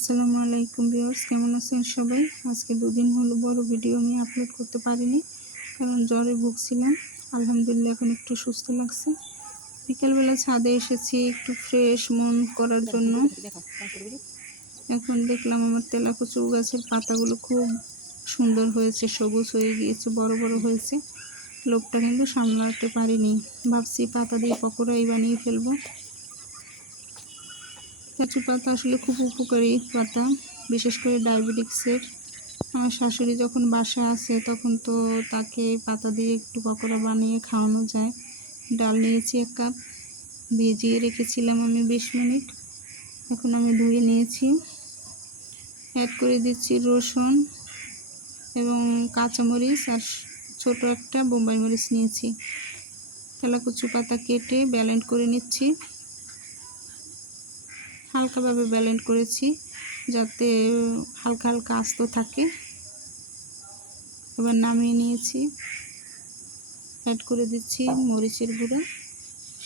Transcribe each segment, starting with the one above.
আসসালামু আলাইকুম ভিউয়ার্স, কেমন আছেন সবাই? আজকে দুদিন হলো বড় ভিডিও আমি আপলোড করতে পারিনি, কারণ জ্বরে ভুগছিলাম। আলহামদুলিল্লাহ এখন একটু সুস্থ লাগছে। বিকেলবেলা ছাদে এসেছি, একটু ফ্রেশ মন করার জন্য। এখন দেখলাম আমার তেলাকুচু গাছের পাতাগুলো খুব সুন্দর হয়েছে, সবুজ হয়ে গিয়েছে, বড় বড় হয়েছে। লোকটা কিন্তু সামলাতে পারিনি। ভাবছি পাতা দিয়ে পকোড়াই বানিয়ে ফেলব। কচু পাতা আসলে খুব উপকারী পাতা, বিশেষ করে ডায়াবেটিক্সের। আমার শাশুড়ি যখন বাসা আছে তখন তো তাকে পাতা দিয়ে একটু পকোড়া বানিয়ে খাওয়ানো যায়। ডাল নিয়েছি এক কাপ, ভিজিয়ে রেখেছিলাম আমি বিশ মিনিট। এখন আমি ধুয়ে নিয়েছি। অ্যাড করে দিচ্ছি রসুন এবং কাঁচামরিচ আর ছোট একটা বোম্বাই মরিচ নিয়েছি। তেলাকুচু পাতা কেটে ব্যালেন্ড করে নিচ্ছি। হালকাভাবে ব্যালেন্ড করেছি যাতে হালকা হালকা আস্ত থাকে। এবার নামিয়ে নিয়েছি। অ্যাড করে দিচ্ছি মরিচের গুঁড়ো।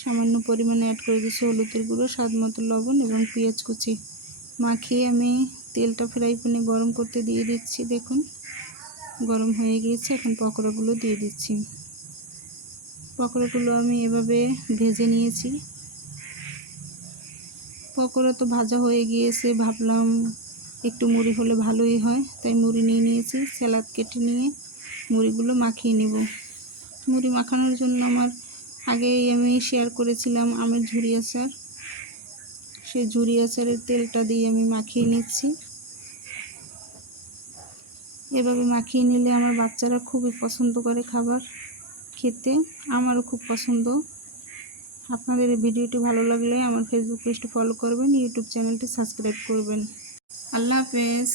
সামান্য পরিমাণে অ্যাড করে দিচ্ছি হলুদের গুঁড়ো, স্বাদ মতো লবণ এবং পেঁয়াজ কুচি। মাখিয়ে আমি তেলটা ফ্রাই প্যানে গরম করতে দিয়ে দিচ্ছি, দেখুন। গরম হয়ে গিয়েছে, এখন পকোড়াগুলো দিয়ে দিচ্ছি। পকোড়াগুলো আমি এভাবে ভেজে নিয়েছি। পকোড়া তো ভাজা হয়ে গিয়েছে, ভাবলাম একটু মুড়ি হলে ভালোই হয়। তাই মুড়ি নিয়ে নিয়েছি, স্যালাদ কেটে নিয়ে মুড়িগুলো মাখিয়ে নেব। মুড়ি মাখানোর জন্য আমার আগেই আমি শেয়ার করেছিলাম আমের ঝুরি আচার। সেই ঝুরি আচারের তেলটা দিয়ে আমি মাখিয়ে নিচ্ছি। এভাবে মাখিয়ে নিলে আমার বাচ্চারা খুবই পছন্দ করে খাবার খেতে, আমারও খুব পছন্দ। আপনাদের এই ভিডিওটি ভালো লাগলে আমার ফেসবুক পেজটি ফলো করবেন ইউটিউব চ্যানেলটি সাবস্ক্রাইব করবেন। আল্লাহ হাফেজ।